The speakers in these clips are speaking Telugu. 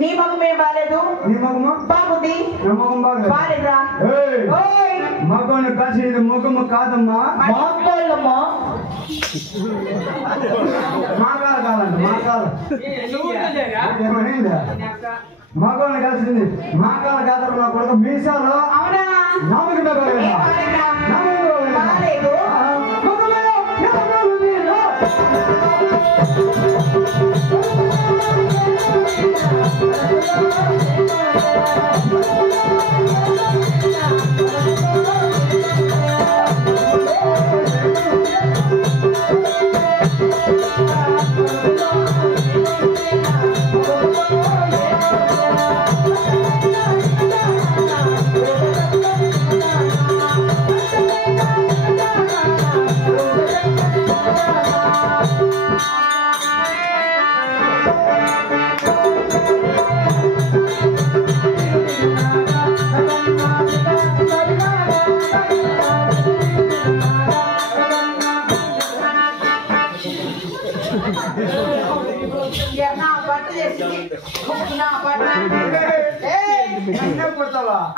నీ మగమే బాలేదు నీ మగము బాగుంది నా మగం బాలేదురా ఓయ్ మగను కాసేది మగము కాదమ్మా మాకోళ్ళమ్మా మాకాల కావాలంట మాకాల ఏమనిందా మగను కాసింది మాకాల కాదరు నా కొడుకు మీసాలు అవునా నమ్మకం బాలేదు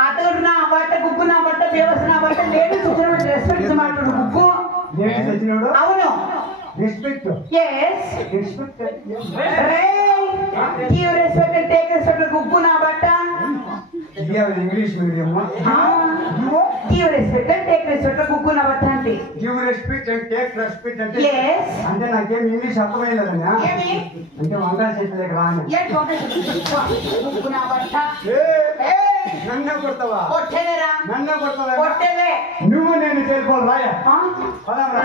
అతడు నా బట్ట కుక్కు నా బట్ట వ్యవస్థ నా బట్ట లేడీ చూసినప్పుడు రెస్పెక్ట్ మాట్లాడు కుక్కు అవును రెస్పెక్ట్ రెస్పెక్ట్ టేక్ రెస్పెక్ట్ కుక్కు నా బట్ట English medium give respect and take respect కుక్కు నా బట్ట అంటే give respect and take respect అంటే అంటే నాకేం ఇంగ్లీష్ అర్థమైలేదన్నా అంటే వంగా చేతులకు రాను కుక్కు నా బట్ట నన్నే కొడతావా కొట్టేరా నన్నే కొడతావా కొట్టేవే నువ్వు నేను చేరుకోవాలి రాయా పదాం రా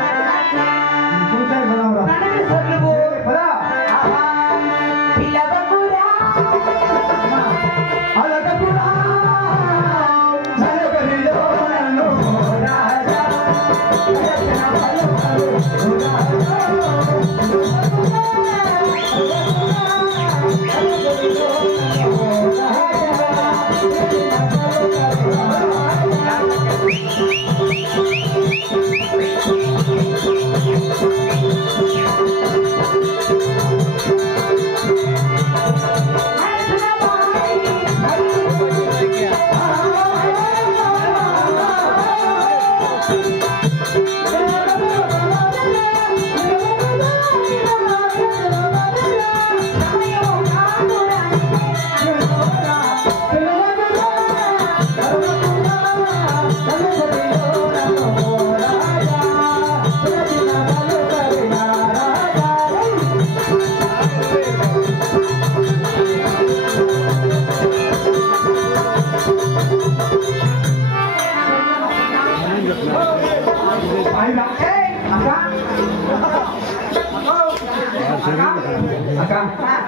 కూర్చొని పదాం రా నన్ను సర్లుబో పదా పిల్లబకురా అలకకురా నలకరిలో నన్ను రాజా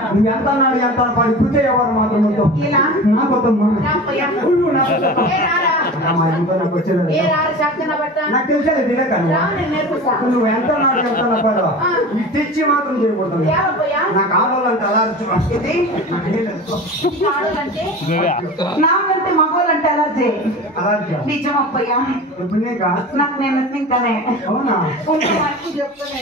నువ్వు ఎంత అన్నాడు ఎంత పడి కూర్చో ఎవరు మాత్రం నాకొద్దమ్మా మా ఇంట్లో నాకు వచ్చేది ఏ రారు శాఖన బట్ట నాకు తెలిసేది తినకను నేను నేర్పిస్తా నువ్వు ఎంత నాకు ఎంత పర్వ ఇది తెచ్చి మాత్రం చేయకూడదు నాకు ఆడవాళ్ళంటే అలర్జీ ఇది నాకంటే మగవాళ్ళంటే అలర్జీ నిజం అప్పయ్యా ఇప్పుడు నాకు నేను తింటానే అవునా చెప్తాను